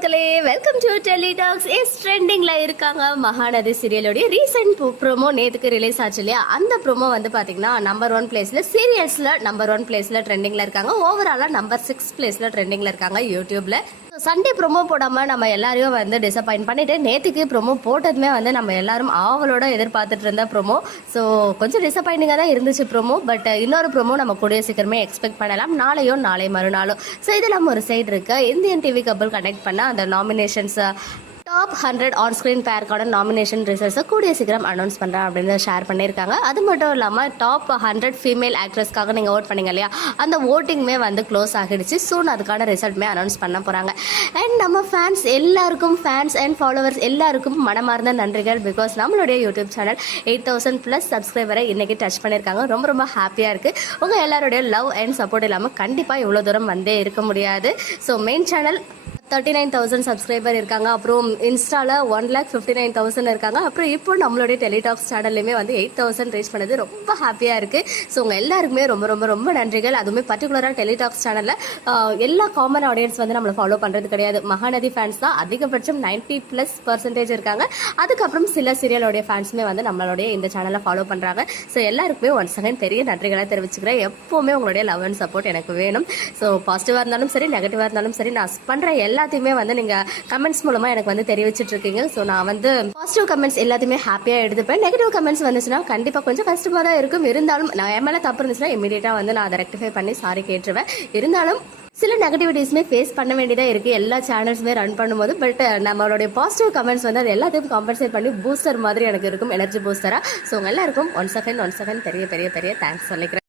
மக்களே welcome to டெலிடாக்ஸ் is ட்ரெண்டிங்ல இருக்காங்க. மகாநதி சீரியலோடைய ரீசெண்ட் ப்ரோமோ நேத்துக்கு ரிலீஸ் ஆச்சு இல்லையா? அந்த ப்ரோமோ வந்து பாத்தீங்கன்னா நம்பர் ஒன் பிளேஸ்ல சீரியல்ஸ்ல நம்பர் ஒன் பிளேஸ்ல ட்ரெண்டிங்ல இருக்காங்க. ஓவராலா நம்பர் சிக்ஸ் பிளேஸ்ல ட்ரெண்டிங்ல இருக்காங்க யூடியூப்ல சண்டே ப்ரோமோ போடாம நம்ம எல்லாரையும் வந்து டிசப்பாயிண்ட் பண்ணிட்டு நேத்துக்கு ப்ரோமோ போட்டதுமே வந்து நம்ம எல்லாரும் ஆவலோட எதிர்பார்த்துட்டு இருந்த ப்ரோமோ ஸோ கொஞ்சம் டிசப்பாயிண்டிங்காக தான் இருந்துச்சு ப்ரோமோ பட் இன்னொரு ப்ரோமோ நம்ம கூடிய சீக்கிரமே எக்ஸ்பெக்ட் பண்ணலாம். நாளையோ நாளை மறுநாளோ. ஸோ நம்ம ஒரு சைடு இருக்கு. இந்தியன் டிவி கப்பல் கனெக்ட் பண்ண அந்த nominee nominations top hundred on screen பேருக்கான நாமினேஷன் ரிசல்ட்ஸை கூடிய சீக்கிரம் அனௌன்ஸ் பண்ணுறேன் அப்படின்னு ஷேர் பண்ணியிருக்காங்க. அது மட்டும் இல்லாமல் டாப் ஹண்ட்ரட் ஃபீமேல் ஆக்ட்ரஸ்க்காக நீங்கள் ஓட் பண்ணீங்க இல்லையா? அந்த ஓட்டிங்குமே வந்து க்ளோஸ் ஆகிடுச்சு. சூன் அதுக்கான ரிசல்ட்டுமே அனௌன்ஸ் பண்ண போகிறாங்க அண்ட் நம்ம ஃபேன்ஸ் எல்லாருக்கும் ஃபேன்ஸ் அண்ட் ஃபாலோவர்ஸ் எல்லாருக்கும் மனமார்ந்த நன்றிகள். பிகாஸ் நம்மளுடைய YouTube channel eight thousand plus சப்ஸ்கிரைபரை இன்றைக்கி டச் பண்ணியிருக்காங்க. ரொம்ப ரொம்ப ஹாப்பியாக இருக்குது உங்கள் எல்லாருடைய லவ் அண்ட் சப்போர்ட் இல்லாமல் கண்டிப்பாக இவ்வளோ தூரம் வந்தே இருக்க முடியாது. So main channel thirty nine thousand subscriber இருக்காங்க. அப்புறம் இன்ஸ்டாவில் one lakh fifty nine thousand இருக்காங்க. அப்புறம் இப்போ நம்மளுடைய டெலிடாக்ஸ் சேனல்லையுமே வந்து எயிட் தௌசண்ட் ரீச் பண்ணது ரொம்ப ஹாப்பியாக இருக்குது ஸோ உங்கள் எல்லாருக்குமே ரொம்ப ரொம்ப ரொம்ப நன்றிகள். அதுவுமே பர்டிகுலராக டெலிடாக்ஸ் சேனலில் எல்லா காமன் ஆடியன்ஸ் வந்து நம்மளை ஃபாலோ பண்ணுறது கிடையாது. மகாநதி ஃபேன்ஸ் தான். அதிகபட்சம் நைன்ட்டி ப்ளஸ் பர்சன்டேஜ் இருக்காங்க. அதுக்கப்புறம் சில சீரியலோடைய ஃபேன்ஸுமே வந்து நம்மளுடைய இந்த சேனலை ஃபாலோ பண்ணுறாங்க ஸோ எல்லாருக்குமே ஒன்ஸ் அகைன் பெரிய நன்றிகளை தெரிவிச்சுக்கிறேன். எப்போவுமே உங்களுடைய லவ் அண்ட் சப்போர்ட் எனக்கு வேணும். ஸோ பாசிட்டிவாக இருந்தாலும் சரி நெகட்டிவாக இருந்தாலும் சரி நான் பண்ணுற எல்லாத்தையுமே வந்து நீங்கள் கமெண்ட்ஸ் மூலமாக எனக்கு வந்து தெரிவிச்சிட்டு இருக்கீங்க ஸோ நான் வந்து பாசிட்டிவ் கமெண்ட்ஸ் எல்லாத்தையுமே ஹாப்பியாக எடுத்துப்பேன். நெகட்டிவ் கமெண்ட்ஸ் வந்துச்சுன்னா கண்டிப்பாக கொஞ்சம் கஷ்டமாக தான் இருக்கும். இருந்தாலும் நான் என் மேலே தப்பு இருந்துச்சுன்னா இமீடியட்டாக வந்து நான் அதை ரெக்டிஃபை பண்ணி சாரி கேட்டுருவேன். இருந்தாலும் சில நெகட்டிவிட்டிஸ்மே ஃபேஸ் பண்ண வேண்டியதாக இருக்குது எல்லா சேனல்ஸுமே ரன் பண்ணும்போது பட் நம்மளுடைய பாசிட்டிவ் கமெண்ட்ஸ் வந்து அது எல்லாத்தையும் காம்பன்சேட் பண்ணி பூஸ்டர் மாதிரி எனக்கு இருக்கும் எனர்ஜி பூஸ்டராக ஸோ உங்கள் எல்லாருக்கும் ஒன் செகண்ட் ஒன் செகண்ட் பெரிய பெரிய பெரிய தேங்க்ஸ் சொல்லிக்கிறேன்.